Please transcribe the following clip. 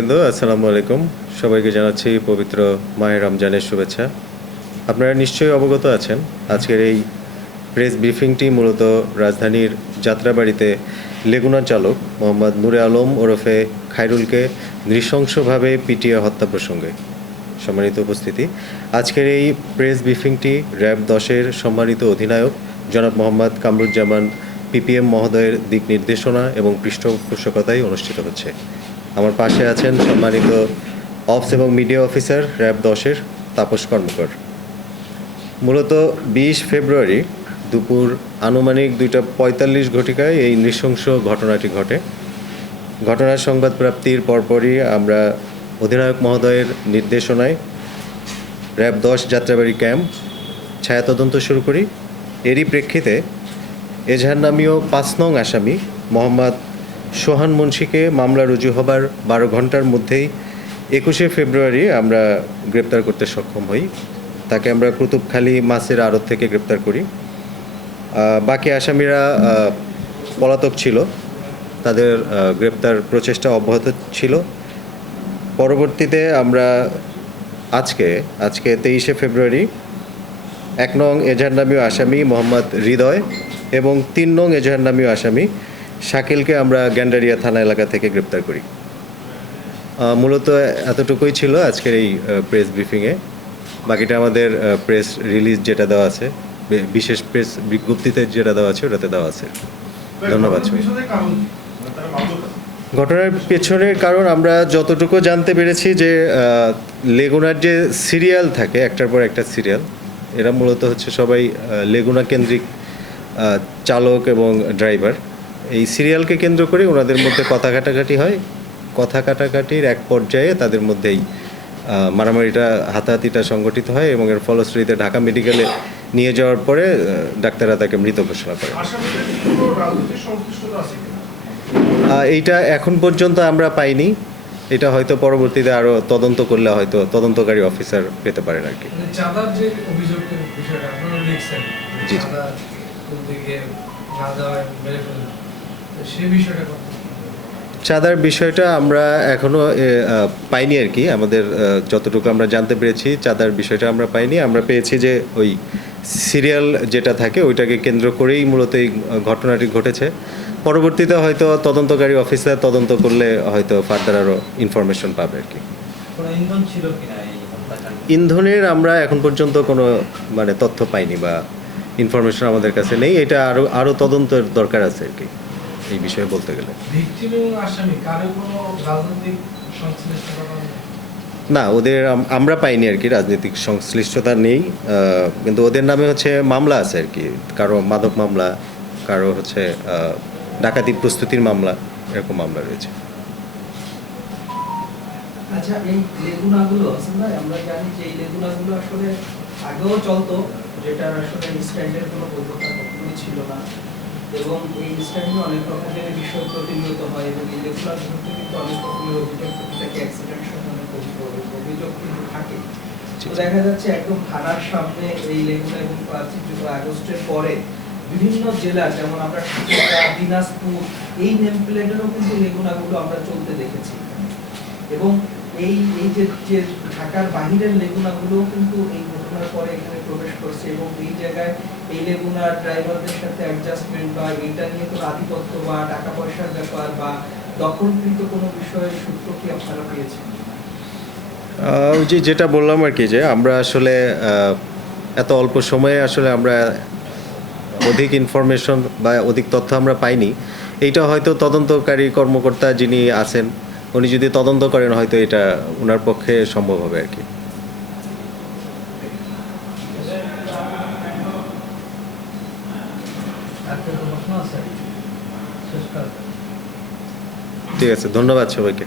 আসসালামু আলাইকুম। সবাইকে জানাচ্ছি পবিত্র মাহে রমজানের শুভেচ্ছা। আপনারা নিশ্চয়ই অবগত আছেন, আজকের এই প্রেস ব্রিফিংটি মূলত রাজধানীর যাত্রাবাড়িতে লেগুনা চালক মোহাম্মদ নূরে আলম ওরফে খায়রুলকে নৃশংসভাবে পিটিয়ে হত্যা প্রসঙ্গে। সম্মানিত উপস্থিতি, আজকের এই প্রেস ব্রিফিংটি র্যাব 10-এর সম্মানিত অধিনায়ক জনাব মোহাম্মদ কামরুজ্জামান পিপিএম মহোদয়ের দিক নির্দেশনা এবং পৃষ্ঠপোষকতায় অনুষ্ঠিত হচ্ছে। আমার পাশে আছেন সম্মানিত অফিস এবং মিডিয়া অফিসার র্যাব 10-এর তাপস কর্মকর। মূলত 20 ফেব্রুয়ারি দুপুর আনুমানিক 2:45 ঘটিকায় এই নৃশংস ঘটনাটি ঘটে। ঘটনার সংবাদ প্রাপ্তির পরপরই আমরা অধিনায়ক মহোদয়ের নির্দেশনায় র্যাব 10 যাত্রাবাড়ি ক্যাম্প ছায়া তদন্ত শুরু করি। এরই প্রেক্ষিতে এজাহার নামীয় 5 নং আসামি মোহাম্মদ সোহান মুন্সিকে মামলা রুজু হবার 12 ঘন্টার মধ্যেই 21শে ফেব্রুয়ারি আমরা গ্রেপ্তার করতে সক্ষম হই। তাকে আমরা কুতুবখালী মাছের আড়ত থেকে গ্রেপ্তার করি। বাকি আসামিরা পলাতক ছিল, তাদের গ্রেপ্তার প্রচেষ্টা অব্যাহত ছিল। পরবর্তীতে আমরা আজকে 23শে ফেব্রুয়ারি 1 নং এজাহার নামীয় আসামি মোহাম্মদ হৃদয় এবং 3 নং এজাহার নামীয় আসামি শাকিলকে আমরা গ্যান্ডারিয়া থানা এলাকা থেকে গ্রেপ্তার করি। মূলত এতটুকুই ছিল আজকের এই প্রেস ব্রিফিংয়ে। বাকিটা আমাদের প্রেস রিলিজ যেটা দেওয়া আছে, বিশেষ প্রেস বিজ্ঞপ্তিতে যেটা দেওয়া আছে ওটাতে দেওয়া আছে। ধন্যবাদ। ঘটনার পেছনের কারণ আমরা যতটুকু জানতে পেরেছি যে লেগুনার যে সিরিয়াল থাকে, একটার পর একটা সিরিয়াল, এরা মূলত হচ্ছে সবাই লেগুনা কেন্দ্রিক চালক এবং ড্রাইভার। এই সিরিয়ালকে কেন্দ্র করে ওনাদের মধ্যে কথা কাটাকাটি হয়। কথা কাটাকাটির এক পর্যায়ে তাদের মধ্যেই মারামারিটা হাতাহাতিটা সংগঠিত হয় এবং এর ফলশ্রুতিতে ঢাকা মেডিকেলে নিয়ে যাওয়ার পরে ডাক্তাররা তাকে মৃত ঘোষণা করে। এইটা এখন পর্যন্ত আমরা পাইনি। এটা হয়তো পরবর্তীতে আরও তদন্ত করলে হয়তো তদন্তকারী অফিসার পেতে পারেন আর কি। জি চাঁদার বিষয়টা আমরা এখনও পাইনি আর কি। আমাদের যতটুকু আমরা জানতে পেরেছি চাঁদার বিষয়টা আমরা পাইনি। আমরা পেয়েছি যে ওই সিরিয়াল যেটা থাকে ওইটাকে কেন্দ্র করেই মূলত এই ঘটনাটি ঘটেছে। পরবর্তীতে হয়তো তদন্তকারী অফিসার তদন্ত করলে হয়তো ফার্দার আরও ইনফরমেশন পাবে আর কি। ইন্ধনের আমরা এখন পর্যন্ত কোনো তথ্য পাইনি বা ইনফরমেশন আমাদের কাছে নেই। এটা আরও তদন্তের দরকার আছে আর কি এই বিষয়ে বলতে গেলে। না, ওদের আমরা পাইনি আর কি, রাজনৈতিক সংশ্লিষ্টতা নেই। কিন্তু ওদের নামে হচ্ছে মামলা আছে আর কি, কারো মাদক মামলা, কারো হচ্ছে ডাকাতি প্রস্তুতির মামলা, এরকম মামলা রয়েছে। আচ্ছা, এই লেগুনাগুলো আমরা জানি যে এই লেগুনাগুলো আসলে আগেও চলতো, যেটা আসলে স্ট্যান্ডের কোনো বৈধতা কখনোই ছিল না, এবং এই স্ট্যান্ডে অনেক রকমের বিষয় প্রতিনিয়ত হয় এবং এই লেগুনার মধ্যে কিন্তু অনেক রকমের অভিযোগ থাকে, অ্যাক্সিডেন্ট সহ অনেক অভিযোগ কিন্তু থাকে। তো দেখা যাচ্ছে একদম থানার সামনে এই লেগুনা এবং 5 আগস্টের পরে বিভিন্ন জেলা, যেমন আমরা দিনাজপুর, এই নেম প্লেটেরও কিন্তু লেগুনাগুলো আমরা চলতে দেখেছি। এবং এই যে ঢাকার বাহিরের লেগুনাগুলোও কিন্তু এই ঘটনার পরে এখানে প্রবেশ করছে এবং এই জায়গায় এই লেগুনার ড্রাইভারদের সাথে অ্যাডজাস্টমেন্ট বা এটা নিয়ে কোনো আধিপত্য বা টাকা পয়সার ব্যাপার বা দখলকৃত কোনো বিষয়ের সূত্র কি আপনারা পেয়েছেন? ওই যেটা বললাম আর কি, যে আমরা আসলে এত অল্প সময়ে আসলে আমরা অধিক ইনফরমেশন বা অধিক তথ্য আমরা পাইনি। এইটা হয়তো তদন্তকারী কর্মকর্তা যিনি আছেন উনি যদি তদন্ত করেন হয়তো এটা ওনার পক্ষে সম্ভব হবে আর কি। ঠিক আছে, ধন্যবাদ সবাইকে।